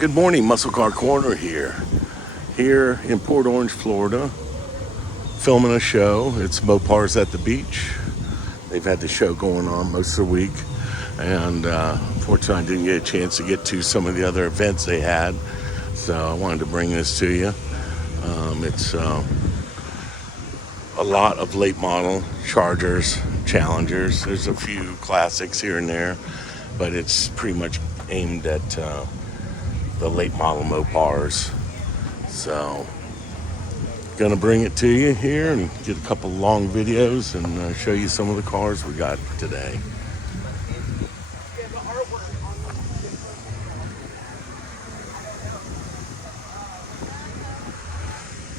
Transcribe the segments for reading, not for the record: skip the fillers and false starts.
Good morning, Muscle Car Corner here in Port Orange, Florida, filming a show. It's Mopar's at the beach. They've had the show going on most of the week, and fortunately I didn't get a chance to get to some of the other events they had, so I wanted to bring this to you. It's a lot of late model Chargers, Challengers. There's a few classics here and there, but it's pretty much aimed at the late model Mopars. So gonna bring it to you here and get a couple long videos and show you some of the cars we got today.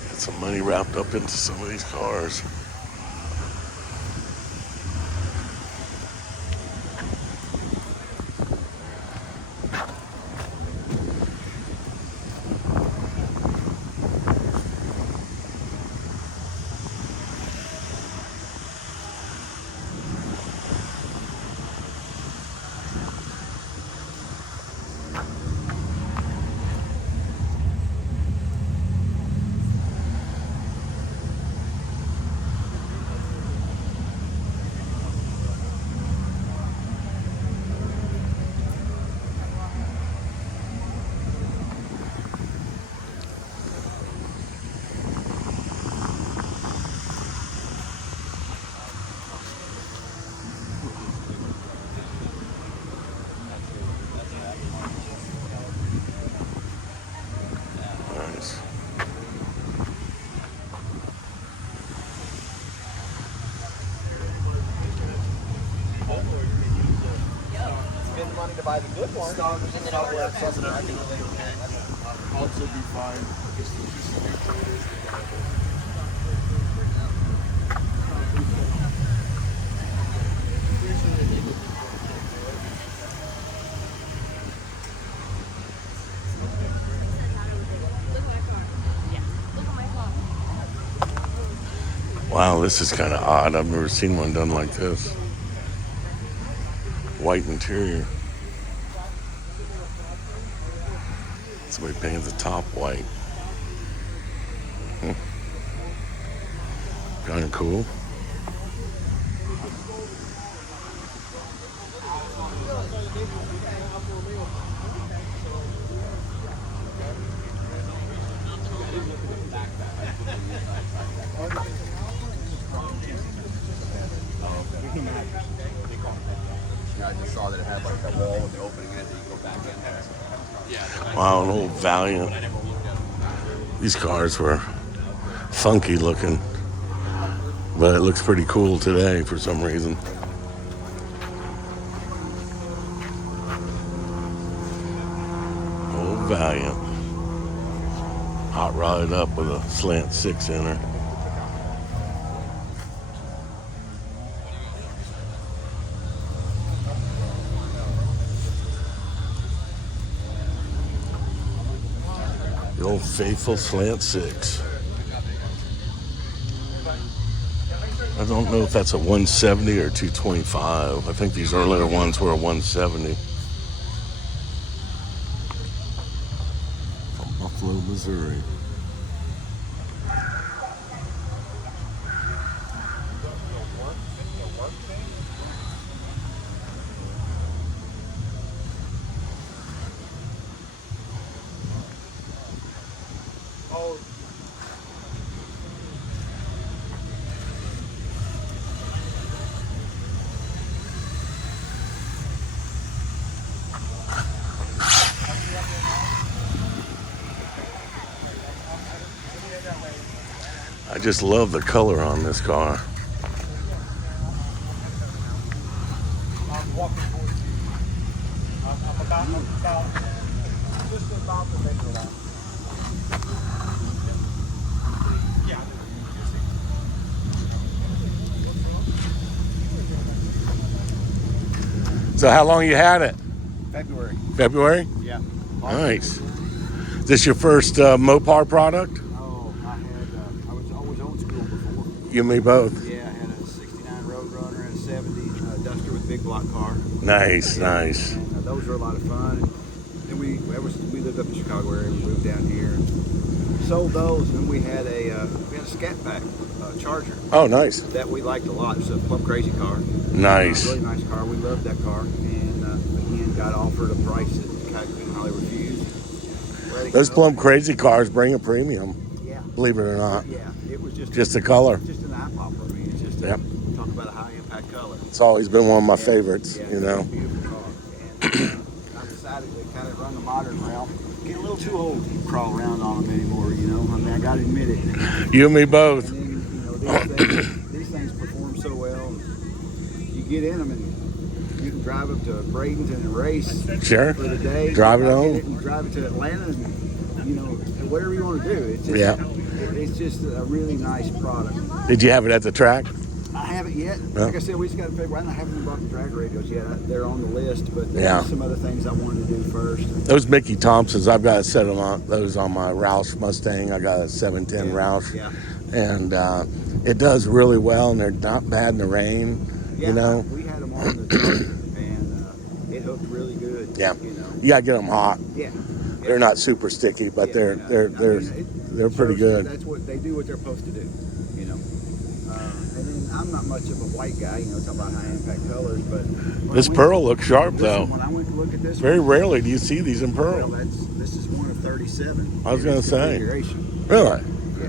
Got some money wrapped up into some of these cars. Nice. Spend money to buy the good one, and then I'll have something I think will also be fine. Wow, this is kind of odd. I've never seen one done like this. White interior. Somebody painted the top white. Kind of cool. I just saw that it had like a wall with the opening in it that you go back in. Wow, an old Valiant. These cars were funky looking, but it looks pretty cool today for some reason. Old Valiant. Hot rodded up with a slant 6 in her. The old faithful slant 6. I don't know if that's a 170 or 225. I think these earlier ones were a 170. From Buffalo, Missouri. I just love the color on this car. I'm walking towards you. I'm about just about to make it out. So how long you had it? February. February? Yeah. Nice. Is this your first Mopar product? Oh, I was always old school before. You and me both. Yeah, I had a 69 Roadrunner and a 70 Duster with big block car. Nice, nice. And those were a lot of fun. And we lived up in the Chicago area. We moved down here and sold those, and then we had a Scat Pack Charger Oh, nice. that we liked a lot. It's a plumb crazy car. Nice. Really nice car. We loved that car, and again got offered a price that I couldn't hardly refuse. Let it Those go. plumb crazy cars bring a premium, Yeah. believe it or not. Yeah. It was Just the color. Just an eye popper. I mean, it's just Yep. talk about a high impact color. It's always been one of my Yeah. favorites, Yeah, you know. it's a beautiful car. And I decided to kind of run the modern route. Get a little too old to crawl around on them anymore, you know. I mean, I got to admit it. You and me both. And then, these things perform so well. You get in them and you can drive up to Bradenton and race Sure. for the day. Drive it Get home. and drive it to Atlanta, and whatever you want to do. It's just, Yeah. it's just a really nice product. Did you have it at the track? I haven't yet. Yeah. Like I said, we just got to figure out. I haven't even bought the drag radios yet. They're on the list, but there's Yeah. some other things I wanted to do first. Those Mickey Thompsons, I've got a set of those on my Roush Mustang. I got a 710 Roush. Yeah. And it does really well, and they're not bad in the rain, Yeah, you know. we had them on the Charger, and it hooked really good. Yeah. You know. You gotta get them hot. Yeah. They're not super sticky, but Yeah, they're pretty serves- good. That's what they do. What they're supposed to do. You know. And then I'm not much of a white guy. You know, talking about high impact colors, but when This I went- pearl looks sharp listen, though. When I went to look at this, Very one, rarely do you see these in well, pearl. this is one of 37. I was in gonna this say. configuration. Really? Yeah.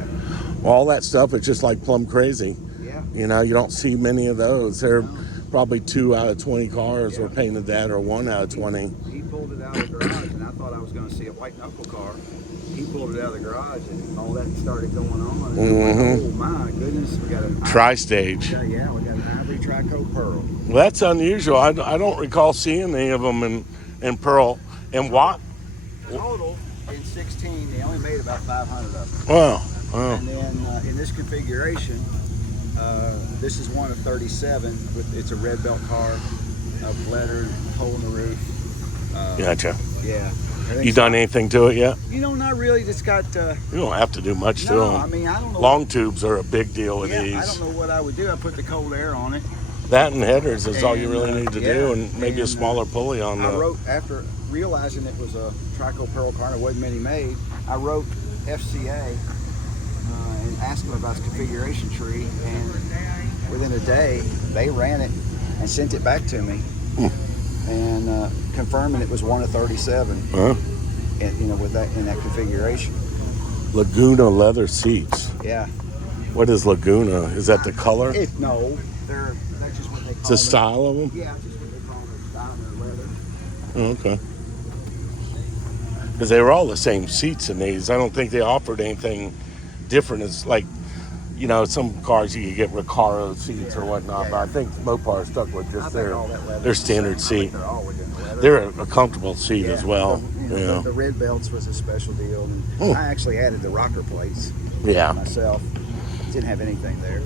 Well, all that stuff is just like plumb crazy. Yeah. You know, you don't see many of those. They're No. probably 2 out of 20 cars Yeah. were painted that, or 1 out of 20. He pulled it out of the garage, and I thought I was going to see a white knuckle car. He pulled it out of the garage, and all that started going on. And I'm like, oh my goodness, we got a Tri-stage. Yeah, we got an ivory trico pearl. Well, that's unusual. I don't recall seeing any of them in pearl. And what? Total in 16, they only made about 500 of them. Wow. Wow. And then in this configuration, this is one of 37. It's a red belt car, a letter, hole in the roof. Gotcha. Yeah. You done anything to it yet? You know, not really. Just got. You don't have to do much to No, them. I mean, I don't know. Long tubes are a big deal with Yeah, I these. don't know what I would do. I put the cold air on it. That and headers is all you And, really need to yeah, do, and maybe a and, smaller pulley on I the. wrote, after realizing it was a Trico Pearl car and there wasn't many made, I wrote FCA and asked them about its configuration tree, and within a day they ran it and sent it back to me, and confirming it was one of 37, Huh? and with that in that configuration. Laguna leather seats. Yeah. What is Laguna? Is that the color? No, that's just what they call It's a it. style of them? Yeah, it's just what they call it, style of leather. Oh, okay. Because they were all the same seats in these. I don't think they offered anything different. It's like, some cars you could get Recaro seats or whatnot, but I think Mopar stuck with I just think all that leather their is the standard same. I seat. think they're all within the leather. They're a comfortable seat Yeah, as well. The red belts was a special deal. And Hmm. I actually added the rocker plates Yeah. myself. Didn't have anything there.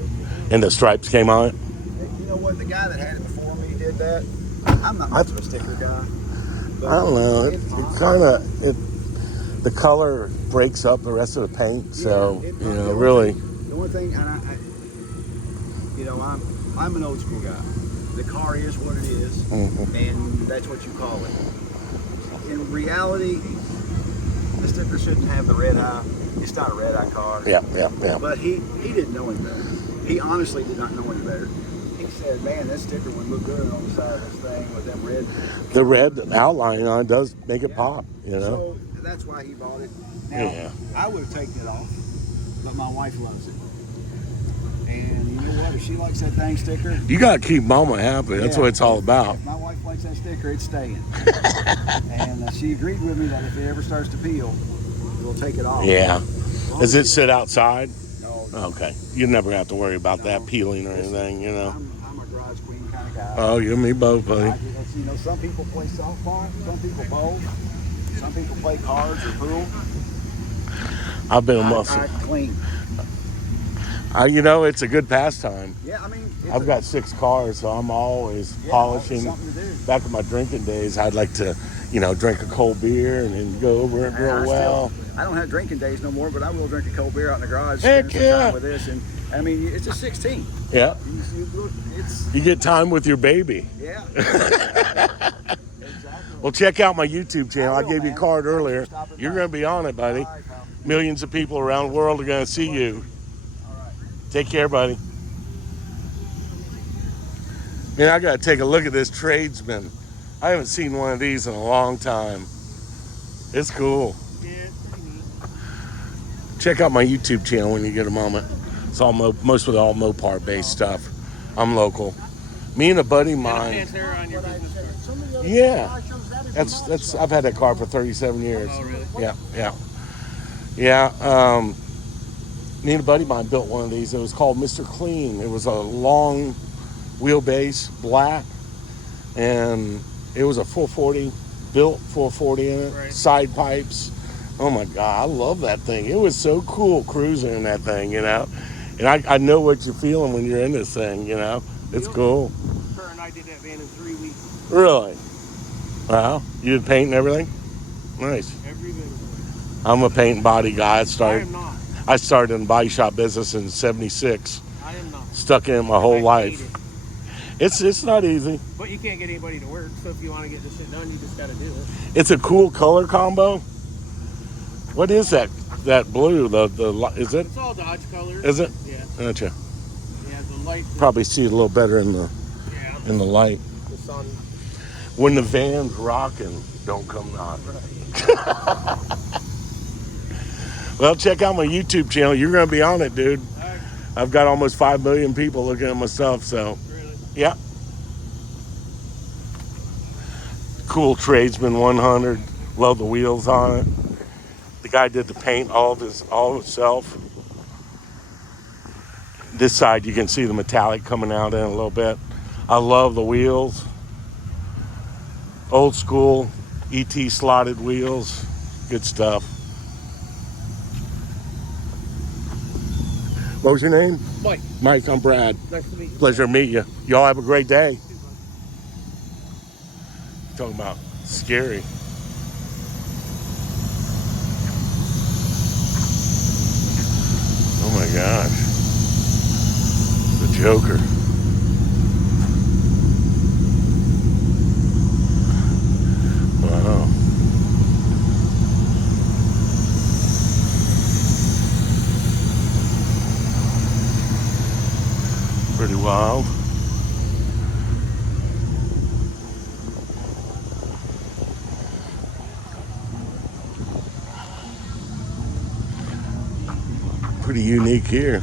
And the stripes came on it. You know what? The guy that had it before me did that. I'm not much of a sticker guy. But I don't know. It it's kind of the color breaks up the rest of the paint. So really. The one thing, and I'm an old school guy. The car is what it is, and that's what you call it. In reality, the sticker shouldn't have the red eye. It's not a red eye car. Yeah. But he didn't know any better. He honestly did not know any better. He said, "Man, this sticker would look good on the side of this thing with them red." The red outline on it does make it pop. So that's why he bought it. Now, Yeah. I would have taken it off, but my wife loves it. And you know what? If she likes that dang sticker, You gotta keep Mama happy. That's yeah, what it's all about. If my wife likes that sticker, it's staying. And she agreed with me that if it ever starts to peel, we'll take it off. Yeah. Does it sit outside? No. Okay. You never have to worry about that peeling or anything. I'm a garage queen kind of guy. Oh, you and me both, buddy. Some people play softball, some people bowl, some people play cards or pool. I've been a I muscle. clean. It's a good pastime. Yeah, I mean, I've got 6 cars, so I'm always Yeah, polishing. something to do. Back in my drinking days, I'd like to, drink a cold beer and then go over it real well. I don't have drinking days no more, but I will drink a cold beer out in the garage. Heck spend some yeah. time with this, and I mean, it's a 16. Yeah. It's You get time with your baby. yeah. Exactly. Well, check out my YouTube channel. I will, gave you a man. card Thanks for earlier. stopping You're by. going to be on it, buddy. All right, pal. Millions of people around the world are going to see you. All right. Take care, buddy. Man, I got to take a look at this tradesman. I haven't seen one of these in a long time. It's cool. Yeah, it's pretty neat. Check out my YouTube channel when you get a moment. It's all mostly all Mopar based stuff. I'm local. Me and a buddy of mine. Pantera on your business card. Yeah, that's. I've had that car for 37 years. Oh, really? Yeah. Me and a buddy of mine built one of these. It was called Mr. Clean. It was a long wheelbase, black, and it was a 440, built 440 in it, Right. side pipes. Oh my God, I love that thing. It was so cool cruising in that thing, you know. And I know what you're feeling when you're in this thing, you know. It's cool. Her and I did that van in 3 weeks. Really? Wow. You did paint and everything? Nice. Every bit of it. I'm a paint and body guy. I am not. I started in the body shop business in '76. I am not. Stuck in it my whole I hate life. it. It's not easy. But you can't get anybody to work, so if you want to get this shit done, you just got to do it. It's a cool color combo. What is that? That blue? Is it? It's all Dodge colors. Is it? Yeah. Gotcha. Yeah, the light. Probably see it a little better in the Yeah. light. The sun. When the van's rocking, don't come knocking. Well, check out my YouTube channel. You're gonna be on it, dude. All right. I've got almost 5 million people looking at my stuff. So, Really? yeah. Cool Tradesman 100. Love the wheels on it. The guy did the paint all himself. This side you can see the metallic coming out in a little bit. I love the wheels. Old school ET slotted wheels. Good stuff. What was your name? Mike, Mike, I'm Brad. nice to meet you. Pleasure to meet you. Y'all have a great day. Talking about scary. Oh my gosh. The Joker. Wow. Pretty wild. Pretty unique here.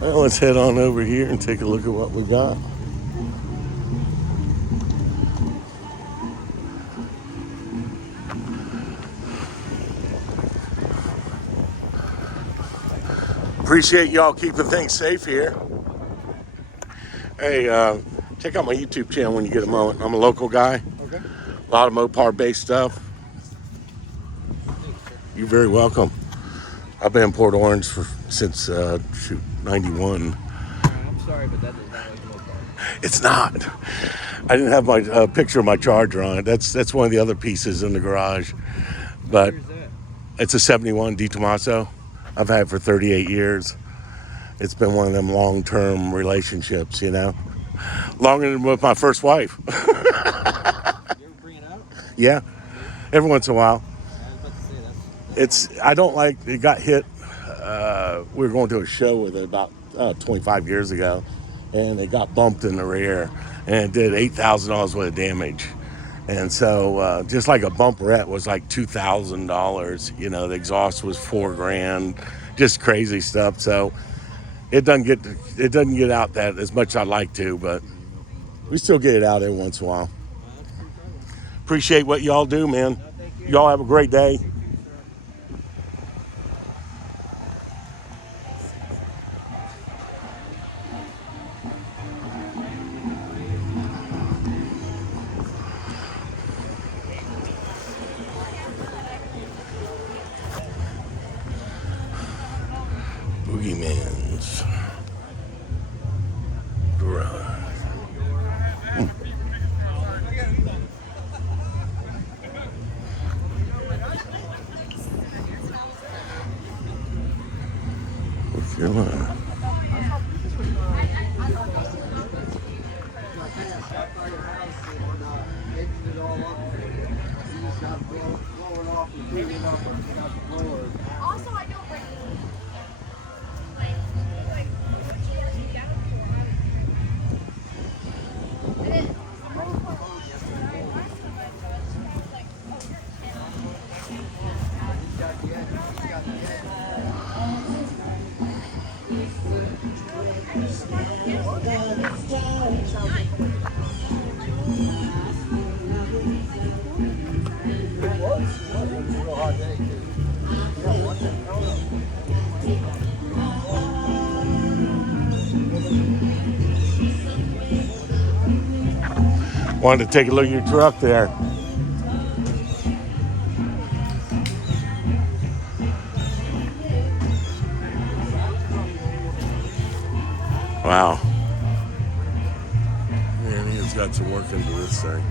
Well, let's head on over here and take a look at what we got. Appreciate y'all keeping things safe here. Hey, check out my YouTube channel when you get a moment. I'm a local guy. Okay. A lot of Mopar based stuff. You're very welcome. I've been in Port Orange since 91. I'm sorry, but that does not like Mopar. It's not. I didn't have my picture of my Charger on it. That's one of the other pieces in the garage. But Where's that? it's a 71 Di Tommaso. I've had it for 38 years. It's been one of them long-term relationships, you know. Longer than with my first wife. You ever bring it out? Yeah, every once in a while. I was about to say that's I don't like, it got hit. We were going to a show with it about 25 years ago, and it got bumped in the rear, and it did $8,000 worth of damage. And so just like a bumperette was like $2,000, you know, the exhaust was $4,000, just crazy stuff. So it doesn't get out that as much as I'd like to, but we still get it out every once in a while. Appreciate what y'all do, man. Y'all have a great day. Mopars garage. North Carolina. Also, I don't bring Wanted to take a look at your truck there. Wow. Man, he has got some work into this thing.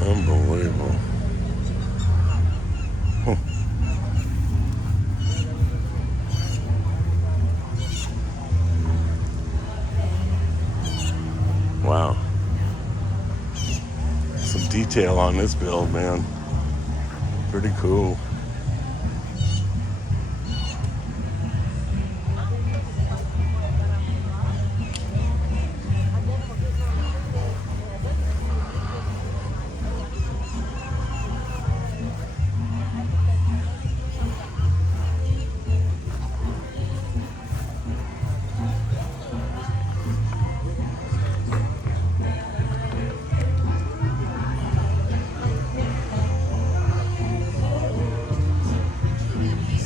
Unbelievable. Huh. Wow. Some detail on this build, man. Pretty cool.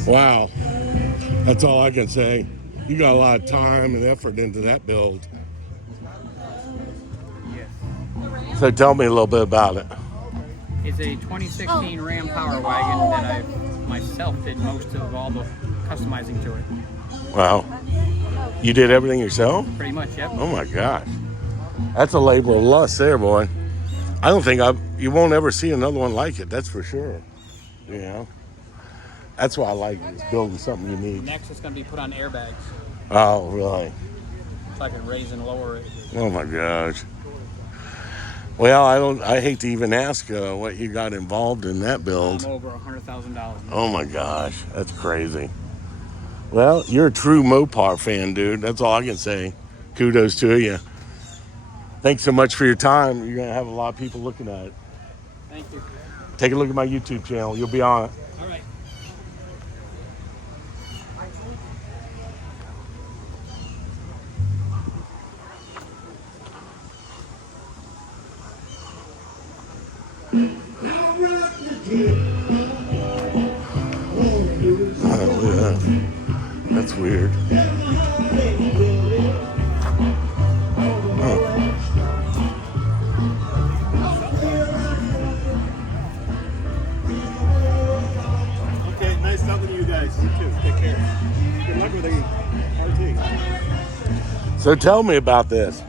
Wow. That's all I can say. You got a lot of time and effort into that build. Yes. So tell me a little bit about it. It's a 2016 Ram Power Wagon that I myself did most of all the customizing to it. Wow. You did everything yourself? Pretty much, yep. Oh my gosh. That's a labor of lust there, boy. I don't think you won't ever see another one like it, that's for sure. You know? That's why I like is building something unique. Next, it's going to be put on airbags, Oh, really? so I can raise and lower it. Oh my gosh. Well, I hate to even ask what you got involved in that build. I'm over $100,000. Oh my gosh, that's crazy. Well, you're a true Mopar fan, dude. That's all I can say. Kudos to you. Thanks so much for your time. You're going to have a lot of people looking at it. Thank you. Take a look at my YouTube channel. You'll be on it. All right. Oh, yeah. That's weird. Okay, nice talking to you guys. You too. Take care. Good luck with the RT. So tell me about this.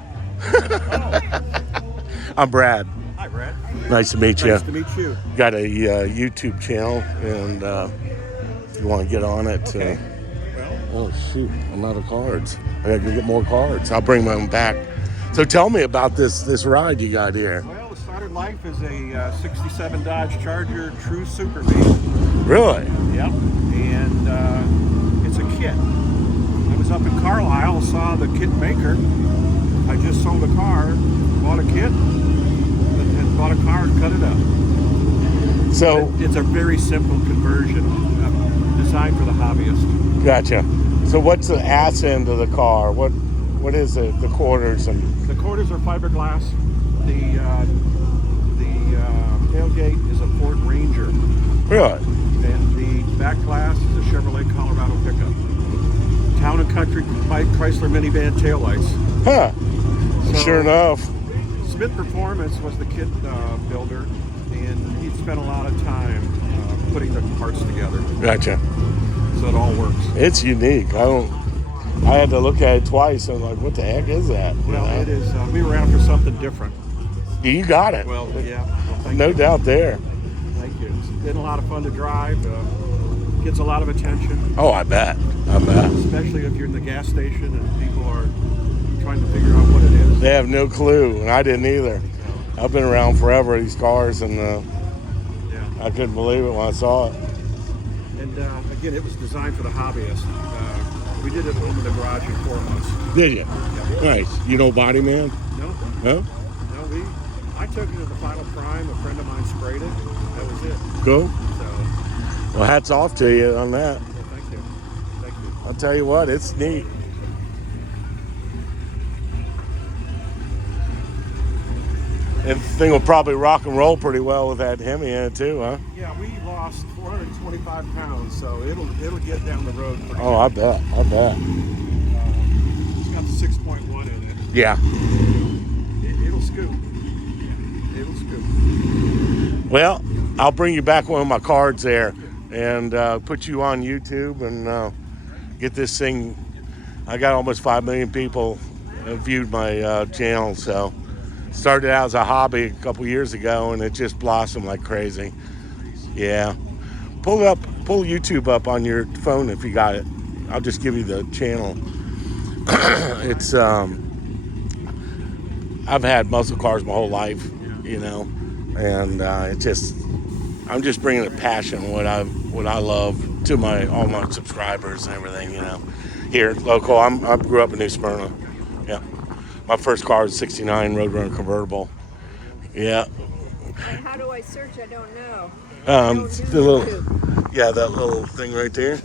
I'm Brad. Hi, Brad. Nice to meet you. Nice to meet you. Got a YouTube channel, and if you want to get on it. Okay. Well, Oh shoot, I'm out of cards. I gotta go get more cards. I'll bring them back. So tell me about this ride you got here. well, the started life is a 67 Dodge Charger True Super Bee. Really? Yep. And it's a kit. I was up in Carlisle, saw the kit maker. I just sold a car, bought a kit, and bought a car and cut it up. So It's a very simple conversion designed for the hobbyist. gotcha. So what's the ass end of the car? What is it? The quarters and The quarters are fiberglass. The tailgate is a Ford Ranger, really? and the back glass is a Chevrolet Colorado pickup. my Chrysler minivan taillights. Huh. So, Sure enough. Smith Performance was the kit builder, and he spent a lot of time putting the parts together, Gotcha. so it all works. It's unique. I had to look at it twice. I was like, what the heck is that? Well, it is. We were after something different. You got it. Well, yeah. Well, thank No you. doubt there. Thank you. It's been a lot of fun to drive. Gets a lot of attention, Oh, I bet. I bet. especially if you're in the gas station and people are trying to figure out what it is. They have no clue, and I didn't either. I've been around forever, these cars, and Yeah. I couldn't believe it when I saw it. And again, it was designed for the hobbyist. We did it home in the garage in 4 months. Did you? Nice. You know Body Man? No, Huh? no, I took it to the final prime. A friend of mine sprayed it. That was it. Cool. So, Well, hats off to you on that. well, thank you. Thank you. I'll tell you what, it's neat. And the thing will probably rock and roll pretty well with that Hemi in it too, huh? Yeah, we lost 425 pounds, so it'll get down the road pretty Oh, I bet. I bet. It's got the 6.1 in it. Yeah. It'll scoop. It'll scoop. Well, I'll bring you back one of my cards there and put you on YouTube and get this thing. I got almost 5 million people viewed my channel, so started out as a hobby a couple years ago and it just blossomed like crazy. Yeah. Pull YouTube up on your phone if you got it. I'll just give you the channel. It's I've had muscle cars my whole life, you know, and I'm just bringing a passion, what I love to all my subscribers and everything, you know. Here, local. I grew up in New Smyrna. Yeah, my first car was '69 Roadrunner convertible. Yeah. And how do I search? I don't know. The little, yeah, that little thing right there,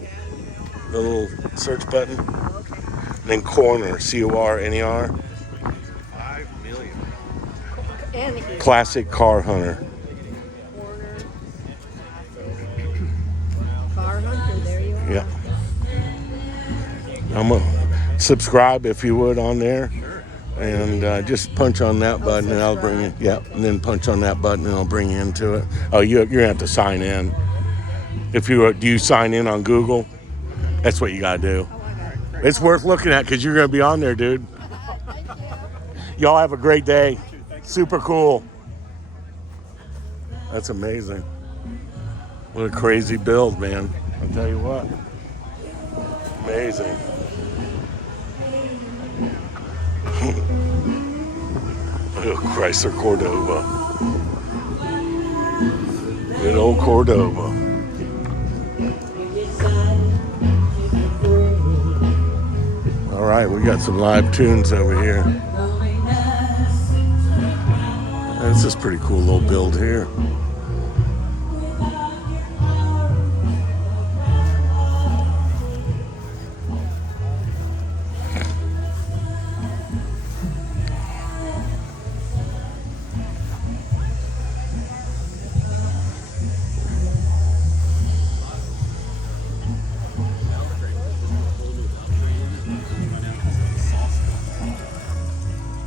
the little search button, Okay. and then corner, CORNER, 5 million. And the classic car hunter. corner. Car hunter. There you are. Yeah. I'm gonna subscribe if you would on there, and just punch on that button, and I'll bring you. Yeah, and then punch on that button, and I'll bring you into it. Oh, you're gonna have to sign in. If do you sign in on Google? That's what you gotta do. It's worth looking at because you're gonna be on there, dude. Y'all have a great day. Super cool. That's amazing. What a crazy build, man. I'll tell you what. Amazing. Little Chrysler Cordova. Good old Cordova. All right, we got some live tunes over here. This is a pretty cool little build here.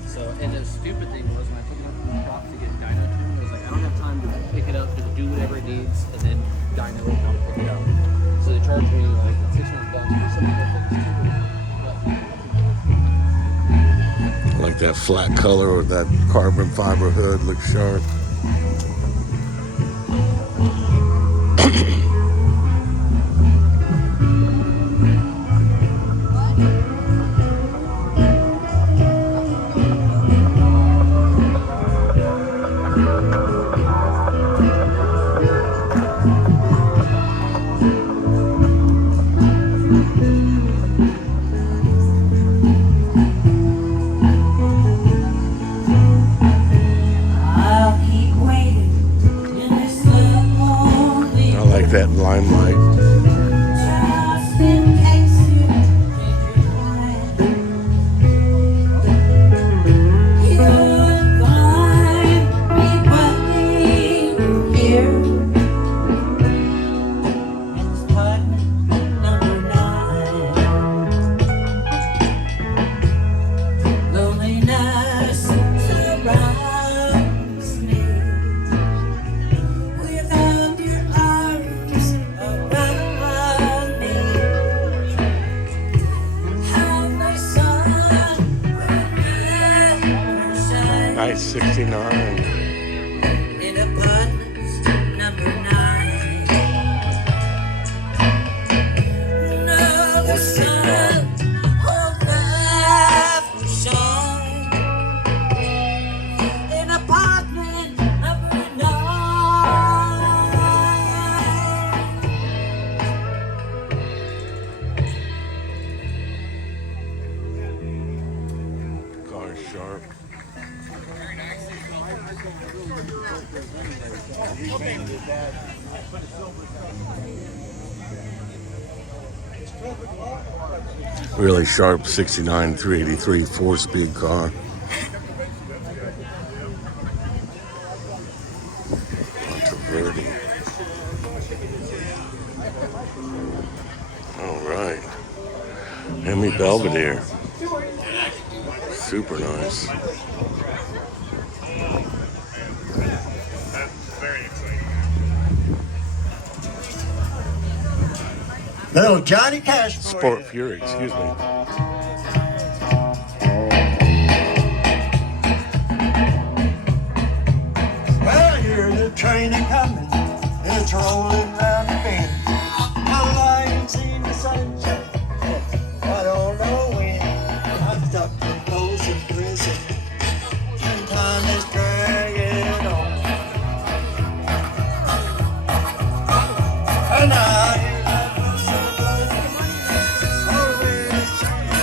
So, and the stupid thing was when I took it up to the shop to get dyno tuned, I was like, I don't have time to pick it up, to do whatever it needs, and then dyno it and pick it up. So they charged me like $600 for something I like that flat color with that carbon fiber hood. Looks sharp. I like that limelight. 69. In apartment number 9. No, the sun won't have to shine. In apartment number 9. Car sharp. Really sharp 69 383 4-speed car. Monteverdi. All right. Hemi Belvedere. Super nice. Little Johnny Cash for Sport you. Fury, excuse me. Well, I hear the train a-coming, it's rolling round the bend. I ain't seen the sunshine, I don't know when. I'm stuck in Folsom Prison, and time is dragging on. And I hear that whistle blowing over the sand.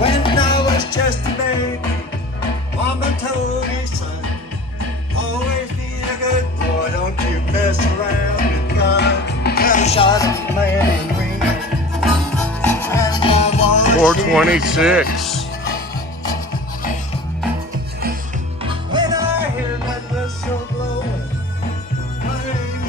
When I was just a baby, Mama told me, son, always be a good boy, don't you mess around with guns. I shot a man in the ring, and I was 426. when I hear that whistle blowing, I ain't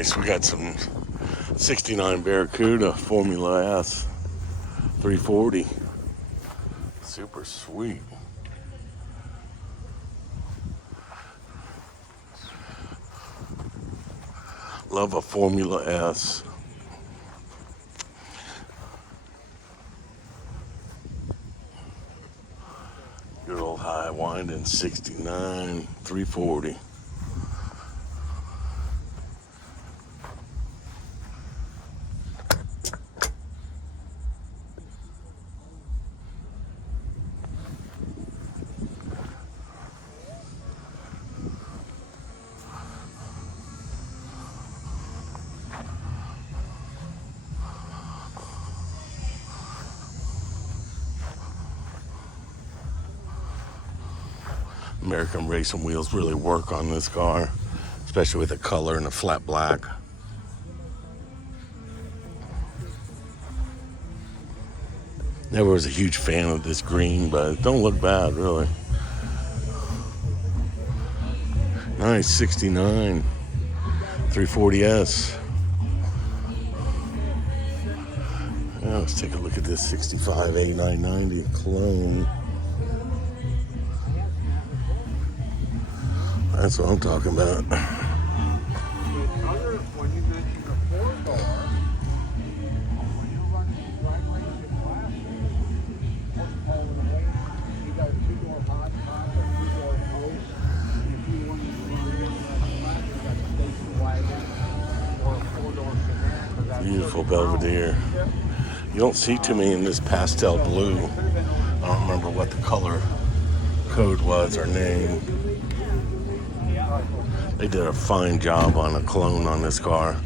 nice. We got some 69 Barracuda Formula S 340. Super sweet. Love a Formula S. Good old high winding 69 340. American racing wheels really work on this car, especially with the color and the flat black. Never was a huge fan of this green, but it don't look bad, really. Nice 69 340S. Yeah, let's take a look at this 65 A990 clone. That's what I'm talking about. When you mentioned a four-door, when you're running drag racing classic, you got a two-door hot top, a two-door post, and if you wanted to run classic, you got a station wagon or a four-door sedan. Beautiful Belvedere. You don't see too many in this pastel blue. I don't remember what the color code was or name. They did a fine job on a clone on this car.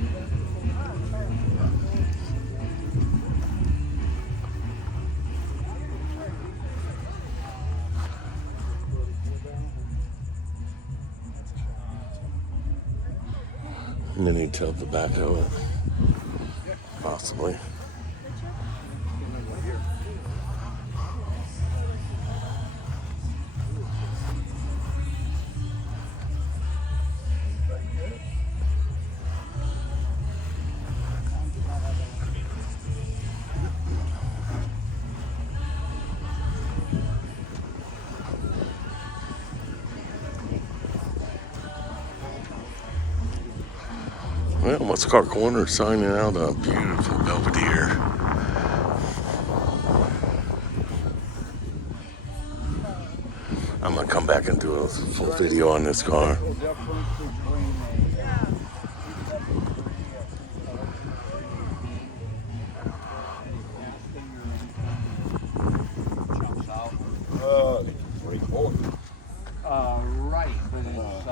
Mini tilt the back of it. Possibly. Well, Muscle Car Corner signing out a beautiful Belvedere. I'm gonna come back and do a full video on this car. Right, but it's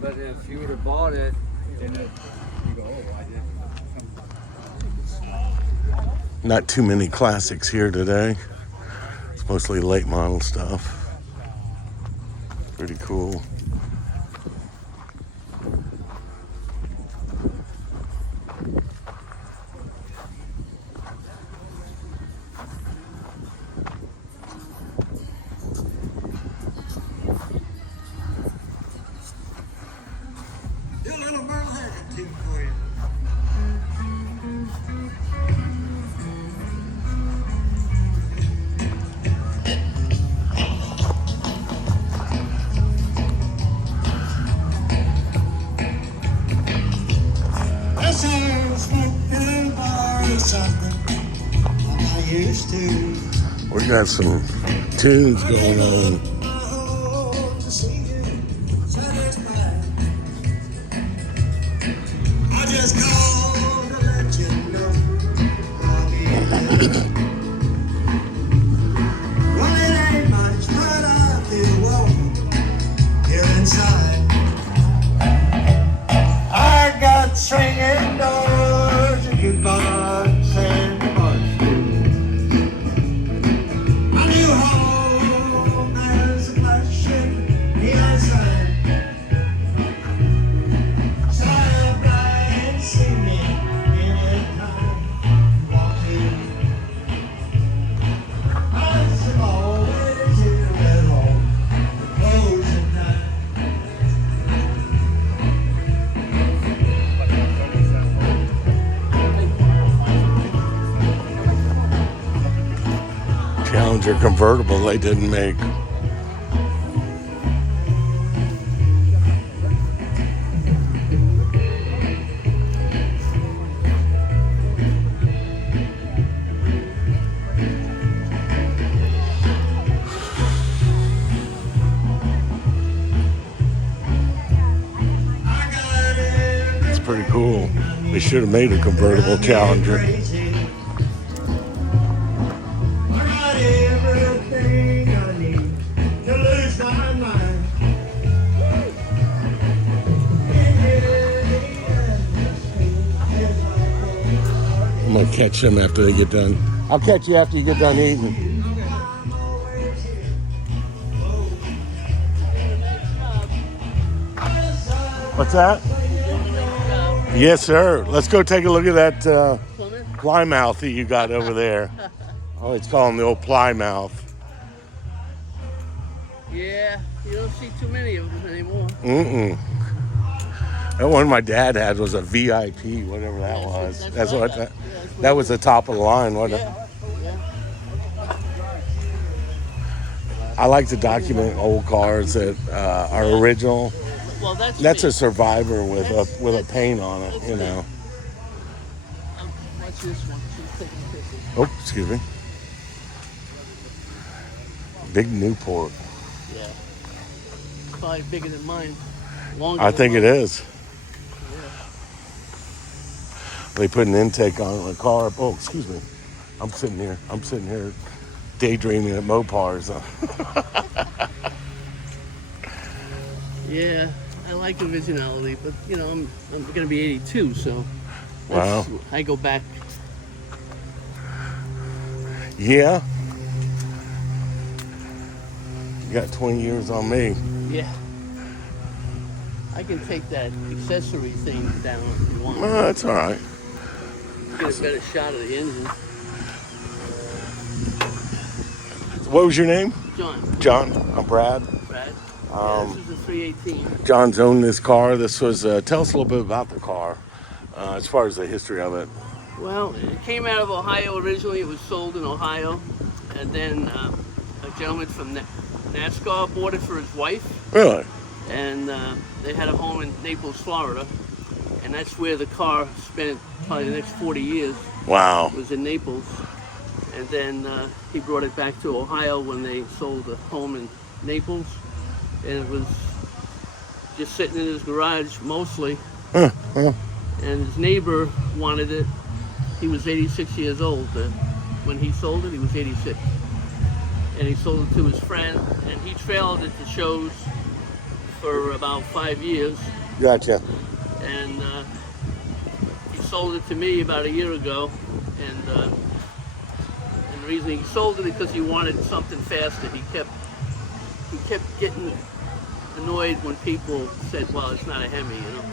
but if you would have bought it, then it, you go, oh, I didn't. Not too many classics here today. It's mostly late model stuff. Pretty cool. You little Merle had a tune for you. That sounds like a bar or something. I'm not used to. We got some tunes going on. I just called to let you know I'll be there. Well, it ain't much, but I feel welcome here inside. I got swinging doors, a jukebox, and a bar stool. A new home and Challenger convertible they didn't make. It's pretty cool. They should have made a convertible Challenger. I'm gonna catch them after they get done. I'll catch you after you get done eating. What's that? Yes, sir. Let's go take a look at that Plymouth that you got over there. Oh, it's calling the old Plymouth. Yeah, you don't see too many of them anymore. That one my dad had was a VIP, whatever that was. That's what that was the top of the line, wasn't it? I like to document old cars that are original. Well, That's a Survivor with a paint on it, you know. Watch this one. She's taking pictures. Oh, excuse me. Big Newport. Yeah. Probably bigger than mine. Longer I than think it mine. is. They put an intake on the car. Oh, excuse me. I'm sitting here daydreaming at Mopars. Yeah, I like originality, but you know, I'm gonna be 82, so Wow. I go back. Yeah. You got 20 years on me. Yeah. I can take that accessory thing down if you want. That's all right. Get a better shot of the engine. What was your name? John, John. I'm Brad. Brad. Yeah, this is a 318. John's owned this car. This was, tell us a little bit about the car, as far as the history of it. Well, it came out of Ohio originally. It was sold in Ohio, and then a gentleman from NASCAR bought it for his wife, Really? and they had a home in Naples, Florida, and that's where the car spent probably the next 40 years. Wow. Was in Naples, and then he brought it back to Ohio when they sold the home in Naples, and it was just sitting in his garage mostly. And his neighbor wanted it. He was 86 years old. When he sold it, he was 86. And he sold it to his friend, and he trailed it to shows for about 5 years. Gotcha. And he sold it to me about a year ago. And the reason he sold it is because he wanted something faster. He kept getting annoyed when people said, well, it's not a Hemi, you know.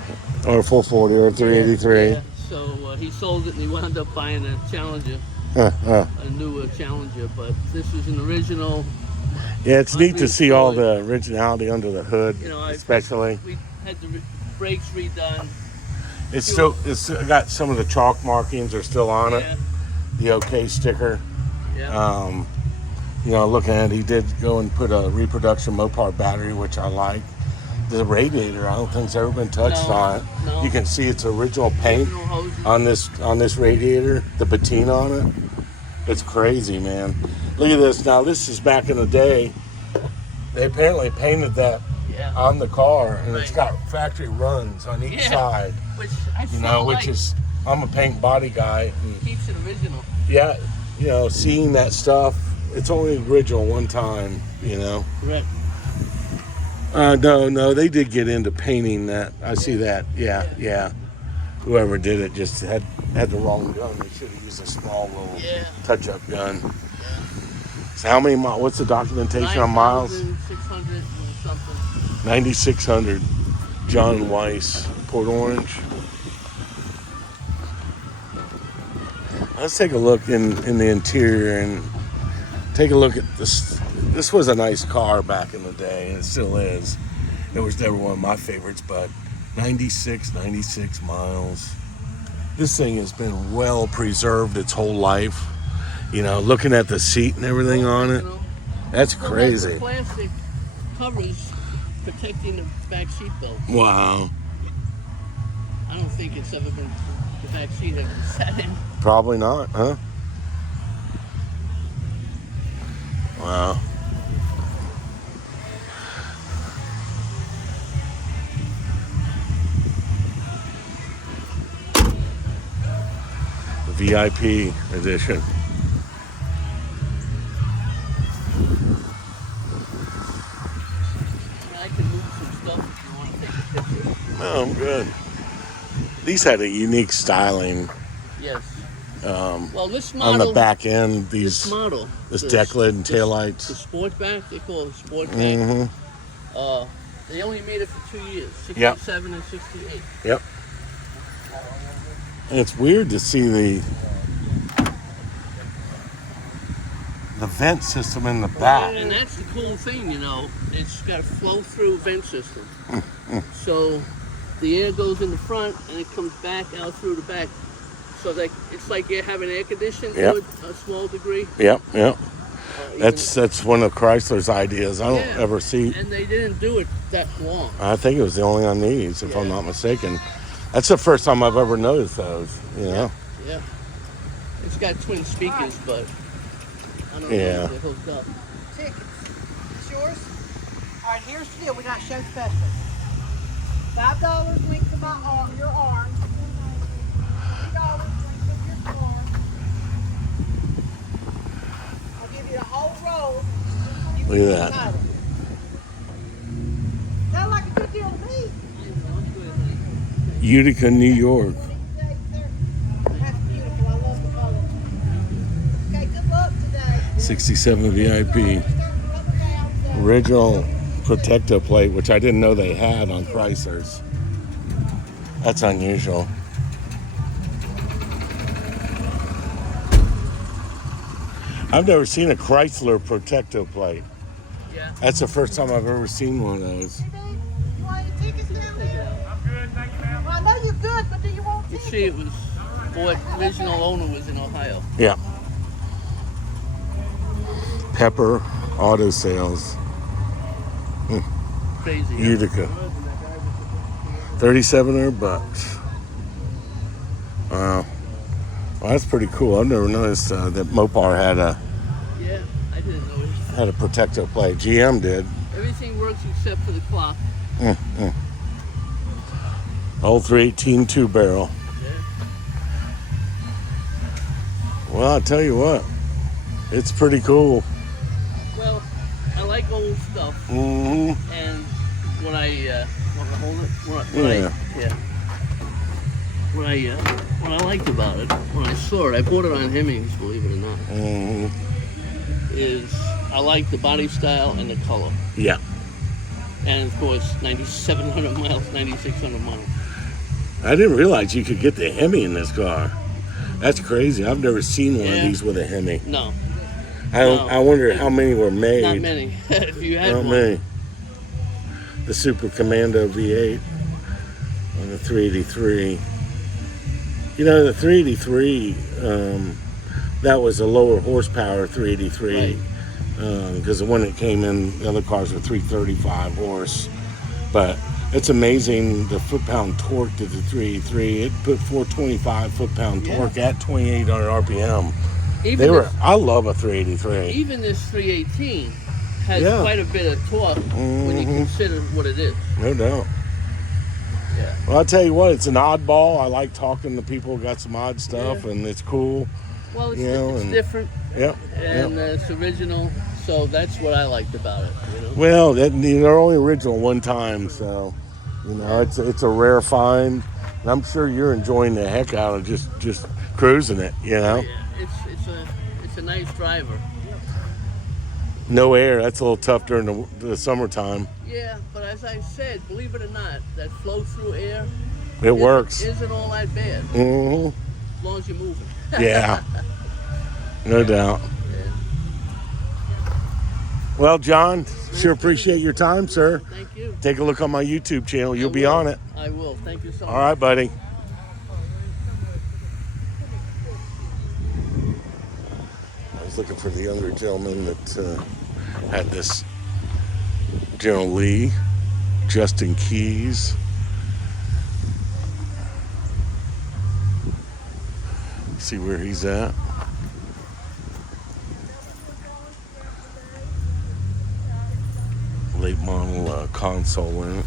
Or a 440 or a 383. Yeah. So he sold it and he wound up buying a Challenger, a newer Challenger. But this is an original. Yeah, it's neat to see all the originality under the hood, You know, especially. we had the brakes redone. It's got some of the chalk markings are still on it. Yeah, The OK sticker. yeah. You know, looking at it, he did go and put a reproduction Mopar battery, which I like. The radiator, I don't think's ever been touched No, on it. no. You can see it's original paint Original hoses. on this radiator, the patina on it. It's crazy, man. Look at this. Now, this is back in the day. They apparently painted that Yeah. on the car, and it's Right. got factory runs on each Yeah. side. Which I You still know, like. which is, I'm a paint body guy. And Keeps it original. yeah, you know, seeing that stuff, it's only original one time, you know. Correct. No, they did get into painting that. I see that. Yeah. Whoever did it just had the wrong gun. They should have used a small little Yeah. touch-up gun. So how many miles? What's the documentation on miles? 9,600 and something. 9,600. John Weiss, Port Orange. Let's take a look in the interior and take a look at this. This was a nice car back in the day, and it still is. It was never one of my favorites, but 96 miles. This thing has been well preserved its whole life. You know, looking at the seat and everything on it. You know? That's Well, crazy. that's the plastic covers protecting the back seat belt. Wow. I don't think it's ever been, the back seat ever been sat in. Probably not, huh? Wow. The VIP edition. I can move some stuff if you want to take a picture. Oh, I'm good. These had a unique styling Yes. Well, this on model. the back end. This These, model. this deck lid and The taillights. Sportback, they call it Sportback. Mm-hmm. They only made it for 2 years, Yep. 67 and 68. Yep. And it's weird to see the vent system in the back. And that's the cool thing, you know. It's got a flow-through vent system. So the air goes in the front and it comes back out through the back. So that it's like you have an air conditioning Yep. to a small degree. Yep, yep. Even- That's one of Chrysler's ideas. I don't Yeah. ever see. And they didn't do it that long. I think it was the only on these, if I'm Yeah. not mistaken. That's the first time I've ever noticed those. You know. Yeah. It's got twin speakers, but I don't Yeah. know if they're hooked up. Tickets. It's yours? All right, here's the deal. We got show special. $5 link to my arm, your arm. $3 link to your car. I'll give you the whole roll. You Look at that. decide it. Sound like a good deal to me. Utica, New York. That's beautiful. I love the color. Okay, good luck today. 67 VIP. Original protective plate, which I didn't know they had on Chrysler's. That's unusual. I've never seen a Chrysler protective plate. Yeah. That's the first time I've ever seen one of those. You want any tickets down there? I'm good, thank you, ma'am. Well, I know you're good, but do you want You tickets? see, it was bought, original owner was in Ohio. Yeah. Pepper Auto Sales, Crazy. huh? Utica. $3,700. Wow. Well, that's pretty cool. I've never noticed that Mopar Yeah, I didn't know it. had a protective plate. GM did. Everything works except for the clock. Old 318 two barrel. Yeah. Well, I'll tell you what, it's pretty cool. Well, I like old stuff, Mm-hmm. and when I want to hold it, Yeah. What I liked about it when I saw it, I bought it on Hemmings, believe it or not, Mm-hmm. is I like the body style and the color, Yeah. and of course 9,700 miles, 9,600 miles. I didn't realize you could get the Hemi in this car. That's crazy. I've never seen one of Yeah. these with a Hemi. No, I wonder how many were made. not many. If you had Not one, many. The Super Commando V8 on the 383. You know, the 383, that was a lower horsepower 383. Because the one that came in, the other cars were 335 horse. But it's amazing the foot-pound torque to the 383. It put 425 foot-pound Yeah. torque at 2,800 RPM. even this, I love a 383. even this 318 has Yeah. quite a bit of torque when you Mhm. consider what it is. No doubt. Yeah. Well, I'll tell you what, it's an oddball. I like talking to people who got some odd stuff, and it's cool. Well, it's, You know, it's and- different Yep. and yep. it's original, so that's what I liked about it. You know. Well, they're only original one time, so you know it's a rare find. And I'm sure you're enjoying the heck out of just cruising it. You know, Yeah, it's a nice driver. no air. That's a little tough during the summertime. Yeah, but as I said, believe it or not, that flow through air It works. isn't all that bad Hmm. as long as you're moving. Yeah. No doubt. Yeah. Well, John, sure appreciate your time, sir. Thank you. Take a look on my YouTube channel. You'll be on it. I will. Thank you so much. All right, buddy. was looking for the other gentleman that had this. General Lee, Justin Keys. See where he's at. Late model console in it.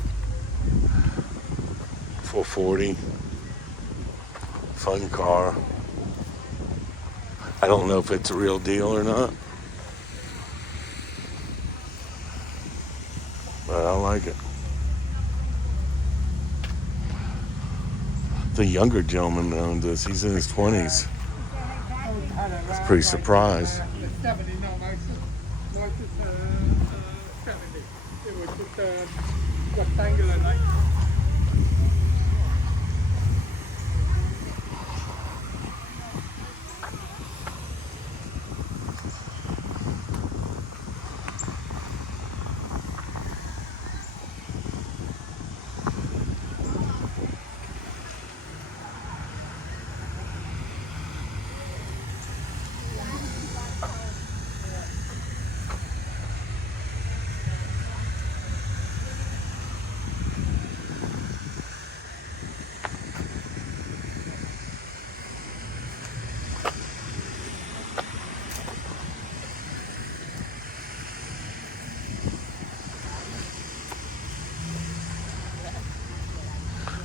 440. Fun car. I don't know if it's a real deal or not, but I like it. The younger gentleman owned this. He's in his 20s. I was pretty surprised.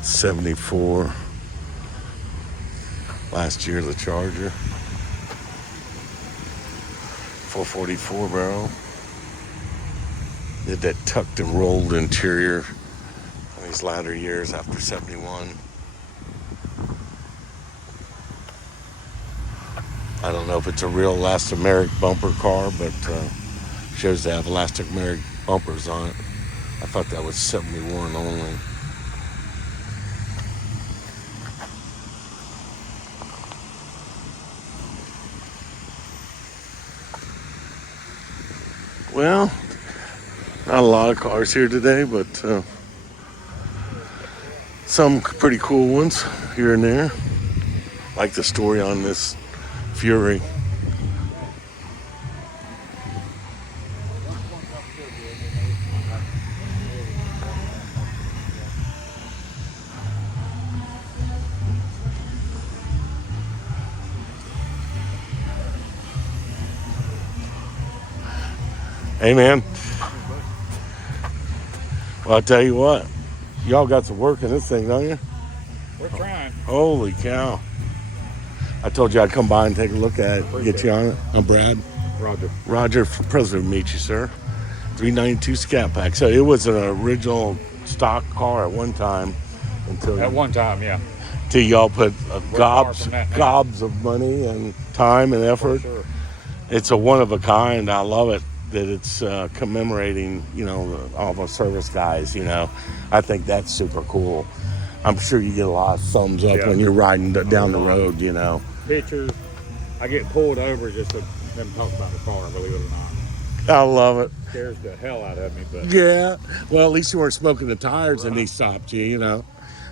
'74. Last year, the Charger. 444 barrel. Did that tucked and rolled interior in these latter years after 71. I don't know if it's a real elastomeric bumper car, but shows they have elastomeric bumpers on it. I thought that was 71 only. Well, not a lot of cars here today, but some pretty cool ones here and there. Like the story on this Fury. Hey, man. Well, I'll tell you what. Y'all got some work in this thing, don't you? We're trying. Holy cow. I told you I'd come by and take a look at it, get you on it. I'm Brad. Roger. Roger, pleasure to meet you, sir. 392 Scat Pack. So it was an original stock car at one time until At one time, yeah. till y'all put far from that now. gobs of money and time and effort. Sure. It's a one of a kind. I love it that it's commemorating, all the service guys, I think that's super cool. I'm sure you get a lot of thumbs up when you're riding down the road, Pictures. I get pulled over just to them talk about the car, believe it or not. I love it. Scares the hell out of me, but Yeah. Well, at least you weren't smoking the tires and he stopped you,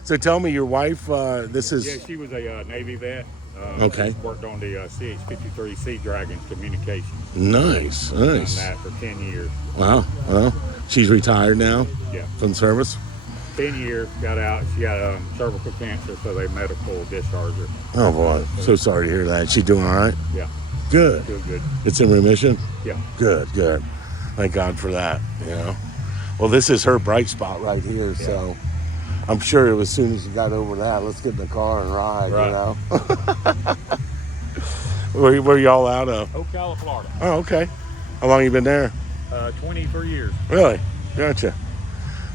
So tell me, your wife, this is... yeah, she was a Navy vet. Okay. Worked on the CH-53 Sea Dragons communications. Nice. Done that for 10 years. Wow. Well, she's retired now Yeah. from service. 10 years, got out. She got cervical cancer, so they medical discharged her. Oh, boy. So sorry to hear that. She doing all right? Yeah. Good. Feel good. It's in remission? Yeah. Good. Thank God for that, Well, this is her bright spot right here, so I'm sure as soon as you got over that, let's get in the car and ride, Right. Where y'all out of? Ocala, Florida. Oh, okay. How long you been there? 23 years. Really? Gotcha.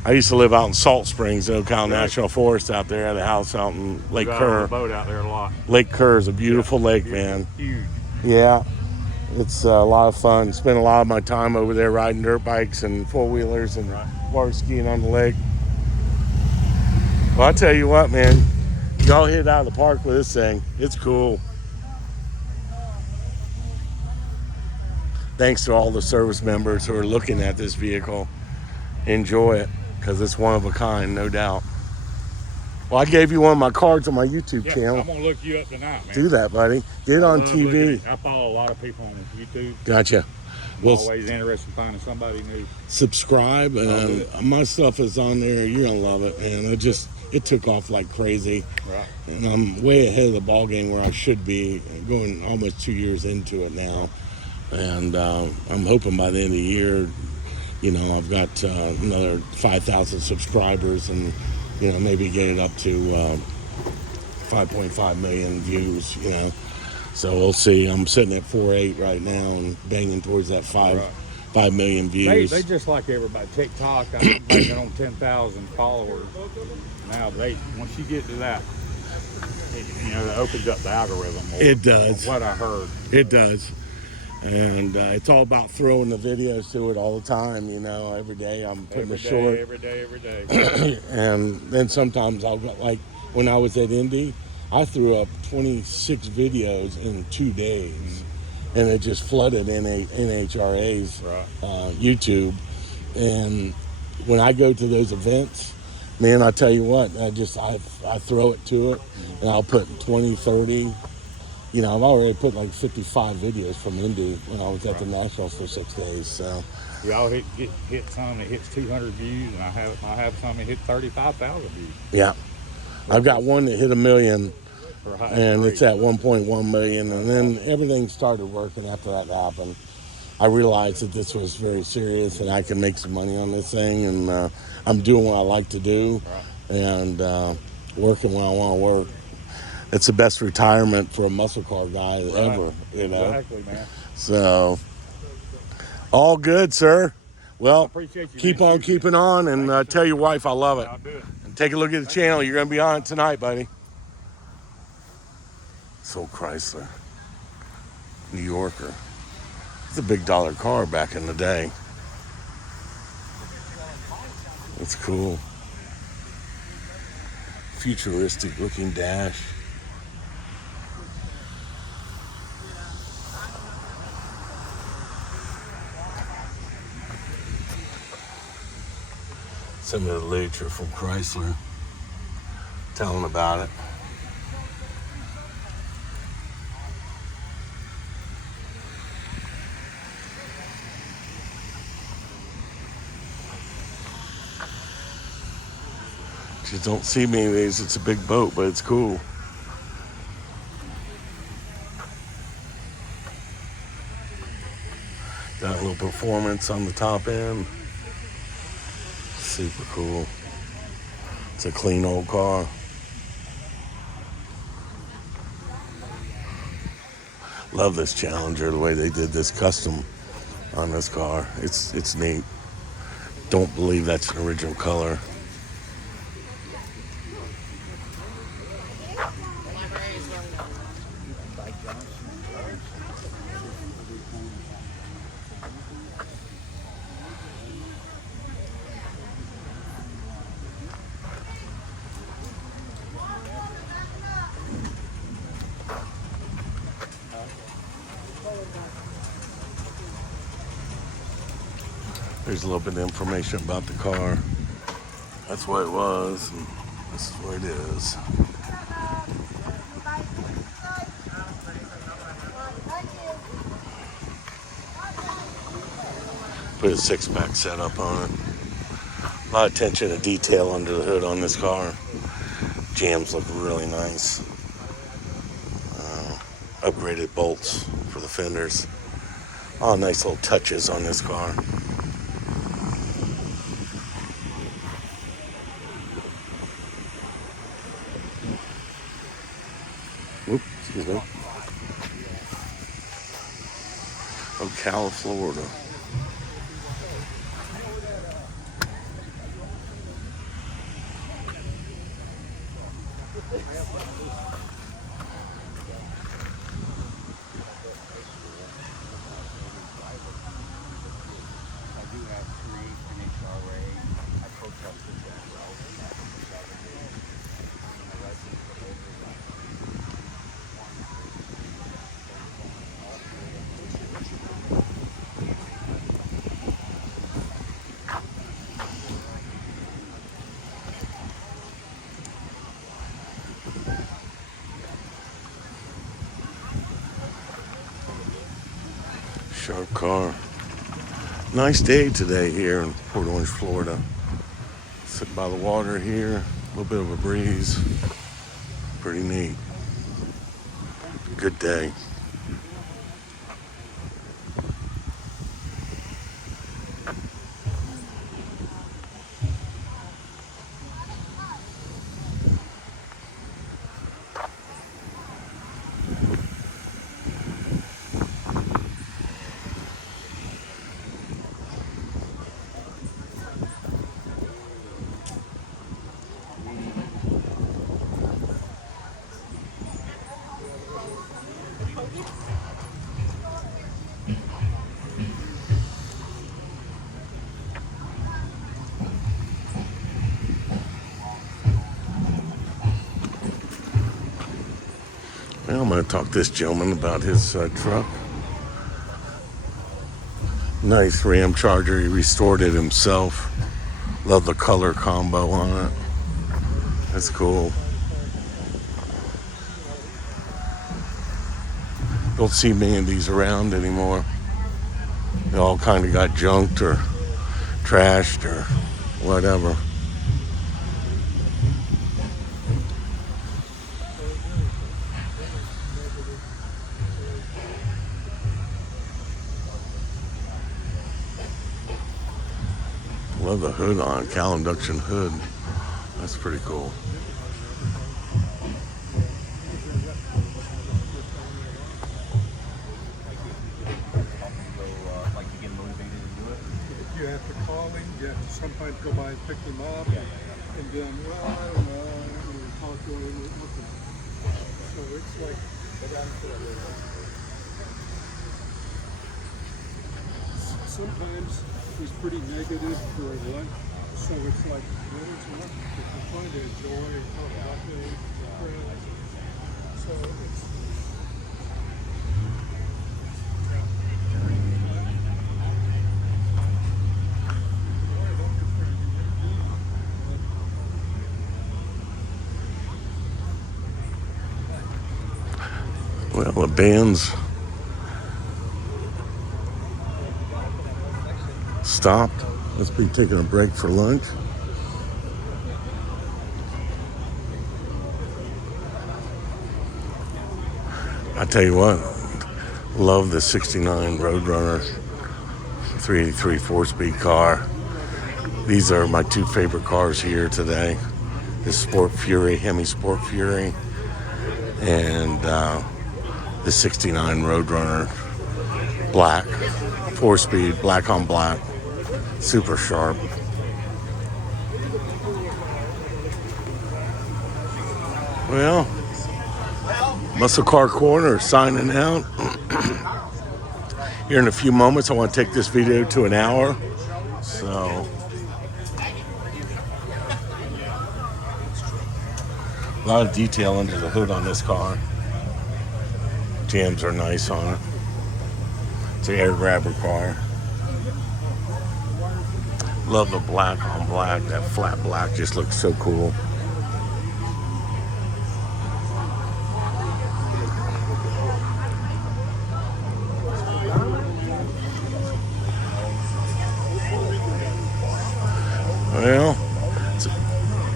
I used to live out in Salt Springs, Ocala National Forest out there. I had a house out in Lake Got on Kerr. the boat out there a lot. Lake Kerr is a beautiful lake, man. Huge. Yeah. It's a lot of fun. Spent a lot of my time over there riding dirt bikes and four-wheelers and water skiing on the lake. Well, I'll tell you what, man. Y'all hit it out of the park with this thing. It's cool. Thanks to all the service members who are looking at this vehicle. Enjoy it, because it's one of a kind, no doubt. Well, I gave you one of my cards on my YouTube Yeah, channel. I'm gonna look you up tonight, man. Do that, buddy. Get it I on love looking TV. I follow a lot of people on YouTube. Gotcha. I'm Well, always interested in finding somebody new. subscribe, I'll do and it. my stuff is on there. You're gonna love it, man. It took off like crazy, Right. and I'm way ahead of the ball game where I should be. Going almost 2 years into it now, and I'm hoping by the end of the year, I've got another 5,000 subscribers, and maybe get it up to 5.5 million views. So we'll see. I'm sitting at 4.8 right now and banging towards that 5 million views. They just like everybody. TikTok, I'm banging on 10,000 followers. Now once you get to that, it opens up the algorithm more. It does. From what I heard. It does. And it's all about throwing the videos to it all the time. Every day I'm putting a short. Every day. And then sometimes I'll go, like when I was at Indy, I threw up 26 videos in 2 days, and it just flooded NHRA's YouTube. And when I go to those events, man, I tell you what, I throw it to it, and I'll put 20, 30. I've already put like 55 videos from Indy when I was at the Nationals for 6 days. So Yeah, I'll hit some that hits 200 views, and I have some that hit 35,000 views. yeah, I've got one that hit 1 million. And it's at 1.1 million, and then everything started working after that happened. I realized that this was very serious, and I can make some money on this thing, and I'm doing what I like to do, and working when I want to work. It's the best retirement for a muscle car guy ever, Exactly, man. So, all good, sir. Well, Appreciate you, keep man. on keeping on, and tell your wife I love it. I'll do it. And take a look at the channel. You're going to be on it tonight, buddy. So Chrysler, New Yorker. It's a big dollar car back in the day. It's cool. Futuristic looking dash. Some of the literature from Chrysler telling about it. You don't see many of these. It's a big boat, but it's cool. Got a little performance on the top end. Super cool. It's a clean old car. Love this Challenger, the way they did this custom on this car. It's neat. Don't believe that's an original color. There's a little bit of information about the car. That's what it was, and this is what it is. Put a 6-pack setup on it. A lot of attention to detail under the hood on this car. Jams look really nice. Upgraded bolts for the fenders. All nice little touches on this car. Whoop, excuse me. Ocala, Florida. Sharp car. Nice day today here in Port Orange, Florida. Sitting by the water here, a little bit of a breeze. Pretty neat. Good day. Well, I'm going to talk to this gentleman about his truck. Nice Ram Charger. He restored it himself. Love the color combo on it. That's cool. Don't see many of these around anymore. They all kind of got junked or trashed or whatever. Love the hood on, Cal induction hood. That's pretty cool. You have to call him, you have to sometimes go by and pick him up, and then, well, I don't know, and talk to him, so it's like, sometimes he's pretty negative for lunch, so it's like, well, it's lunch, but we're trying to enjoy and talk about things, friends, so it's, Well, the band's stopped. Must be taking a break for lunch. I tell you what, love the 69 Roadrunner 383 4-speed car. These are my two favorite cars here today. The Sport Fury, Hemi Sport Fury, and the 69 Roadrunner black, 4-speed, black on black, super sharp. Well, Muscle Car Corner signing out. Here in a few moments, I want to take this video to an hour. So, a lot of detail under the hood on this car. Jams are nice on it. It's an air grabber car. Love the black on black. That flat black just looks so cool. Well, it's a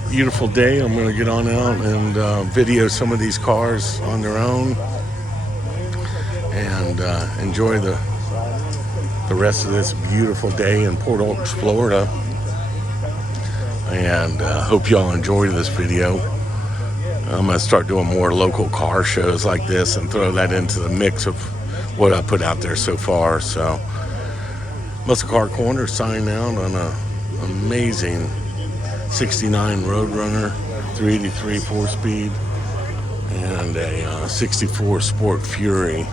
beautiful day. I'm going to get on out and video some of these cars on their own and enjoy the rest of this beautiful day in Port Orange, Florida. And hope y'all enjoyed this video. I'm going to start doing more local car shows like this and throw that into the mix of what I put out there so far. So, Muscle Car Corner signing out on a amazing 69 Roadrunner 383 4-speed and a 64 Sport Fury,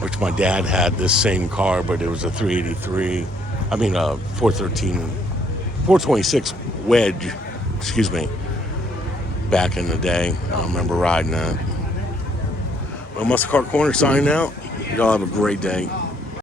which my dad had this same car, but it was a 383, I mean a 426 wedge, back in the day. I remember riding that. Well, Muscle Car Corner signing out. Y'all have a great day.